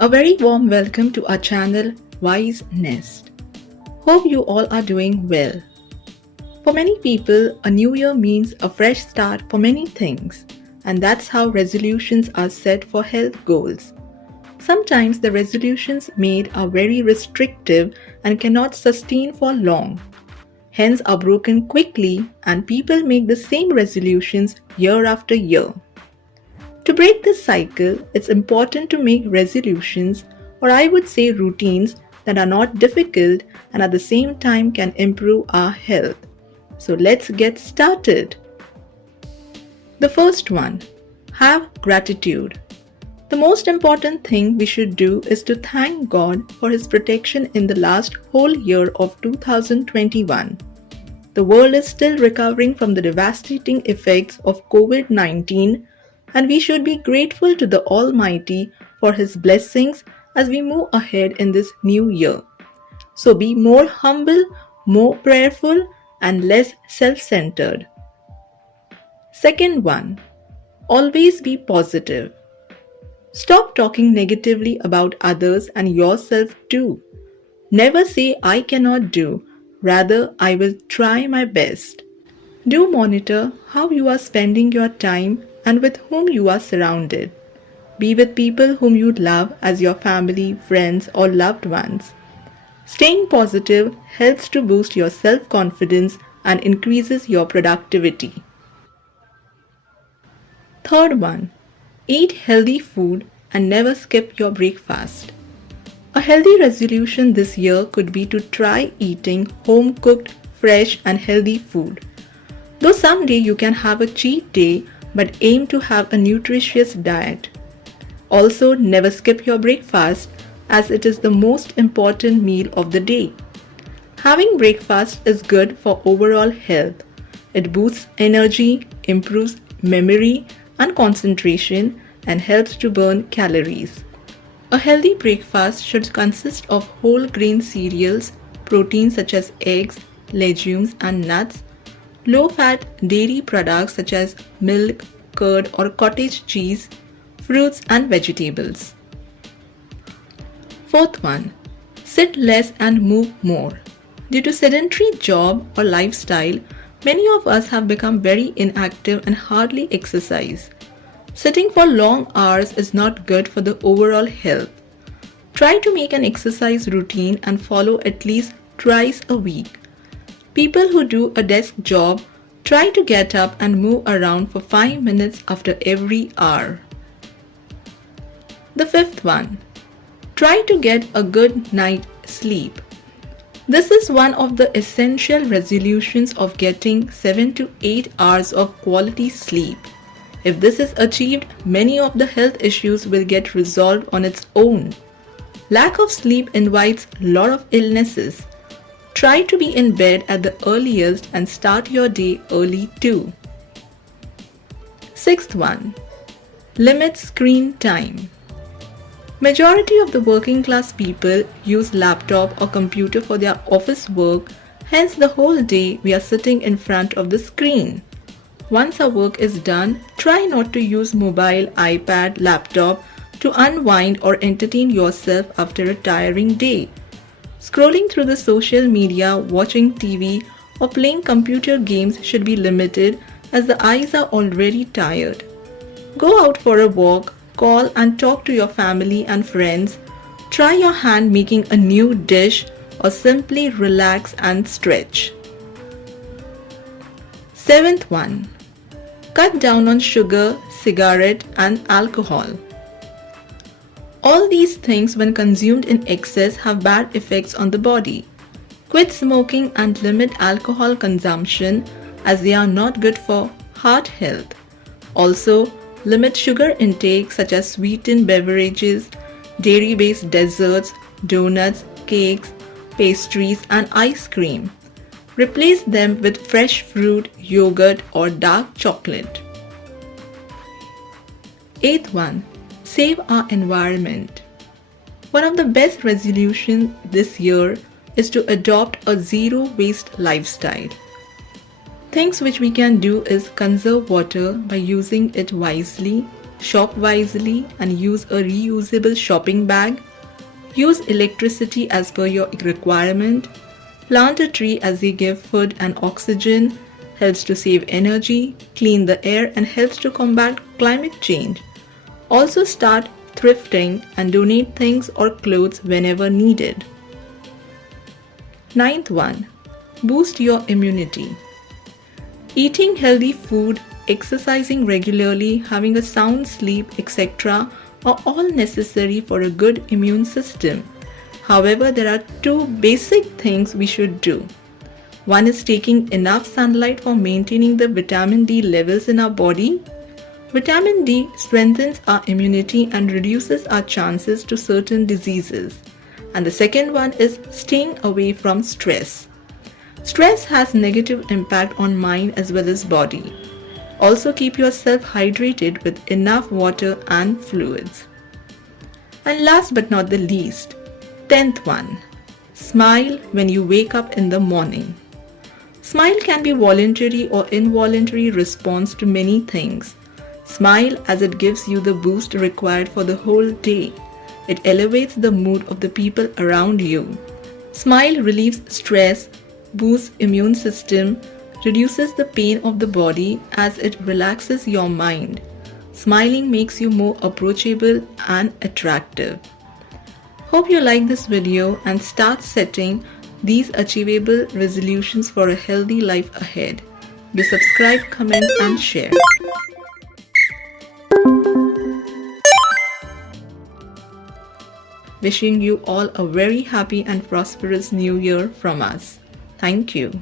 A very warm welcome to our channel Wise Nest. Hope you all are doing well. For many people, a new year means a fresh start for many things, and that's how resolutions are set for health goals. Sometimes the resolutions made are very restrictive and cannot sustain for long, hence are broken quickly, and people make the same resolutions year after year. To break this cycle, it's important to make resolutions, or I would say routines, that are not difficult and at the same time can improve our health. So let's get started. The first one, have gratitude. The most important thing we should do is to thank God for His protection in the last whole year of 2021. The world is still recovering from the devastating effects of COVID-19, and we should be grateful to the Almighty for His blessings as we move ahead in this new year. So be more humble, more prayerful, and less self-centered. Second one, always be positive. Stop talking negatively about others and yourself too. Never say I cannot do, rather I will try my best. Do monitor how you are spending your time and with whom you are surrounded. Be with people whom you love as your family, friends, or loved ones. Staying positive helps to boost your self-confidence and increases your productivity. Third one, eat healthy food and never skip your breakfast. A healthy resolution this year could be to try eating home-cooked, fresh, and healthy food. Though someday you can have a cheat day, but aim to have a nutritious diet. Also, never skip your breakfast as it is the most important meal of the day. Having breakfast is good for overall health. It boosts energy, improves memory and concentration, and helps to burn calories. A healthy breakfast should consist of whole grain cereals, proteins such as eggs, legumes, and nuts, low-fat dairy products such as milk, curd, or cottage cheese, fruits, and vegetables. Fourth one, sit less and move more. Due to sedentary job or lifestyle, many of us have become very inactive and hardly exercise. Sitting for long hours is not good for the overall health. Try to make an exercise routine and follow at least twice a week. People who do a desk job try to get up and move around for 5 minutes after every hour. The fifth one, try to get a good night's sleep. This is one of the essential resolutions of getting 7 to 8 hours of quality sleep. If this is achieved, many of the health issues will get resolved on its own. Lack of sleep invites a lot of illnesses. Try to be in bed at the earliest and start your day early too. Sixth one, limit screen time. Majority of the working class people use laptop or computer for their office work, hence the whole day we are sitting in front of the screen. Once our work is done, try not to use mobile, iPad, laptop to unwind or entertain yourself after a tiring day. Scrolling through the social media, watching TV, or playing computer games should be limited as the eyes are already tired. Go out for a walk, call and talk to your family and friends, try your hand making a new dish, or simply relax and stretch. Seventh one, cut down on sugar, cigarette, and alcohol. All these things when consumed in excess have bad effects on the body. Quit smoking and limit alcohol consumption as they are not good for heart health. Also, limit sugar intake such as sweetened beverages, dairy-based desserts, donuts, cakes, pastries, and ice cream. Replace them with fresh fruit, yogurt, or dark chocolate. Eighth one, save our environment. One of the best resolutions this year is to adopt a zero-waste lifestyle. Things which we can do is conserve water by using it wisely, Shop wisely and use a reusable shopping bag. Use electricity as per your requirement. Plant a tree as they give food and oxygen, helps to save energy, clean the air and helps to combat climate change. Also start thrifting and donate things or clothes whenever needed. Ninth one, boost your immunity. Eating healthy food, exercising regularly, having a sound sleep, etc. are all necessary for a good immune system. However, there are two basic things we should do. One is taking enough sunlight for maintaining the vitamin D levels in our body. Vitamin D strengthens our immunity and reduces our chances to certain diseases. And the second one is staying away from stress. Stress has negative impact on mind as well as body. Also keep yourself hydrated with enough water and fluids. And last but not the least, 10th one, smile when you wake up in the morning. Smile can be voluntary or involuntary response to many things. Smile as it gives you the boost required for the whole day. It elevates the mood of the people around you. Smile relieves stress, boosts immune system, reduces the pain of the body as it relaxes your mind. Smiling makes you more approachable and attractive. Hope you like this video and start setting these achievable resolutions for a healthy life ahead. Do subscribe, comment and share. Wishing you all a very happy and prosperous new year from us. Thank you.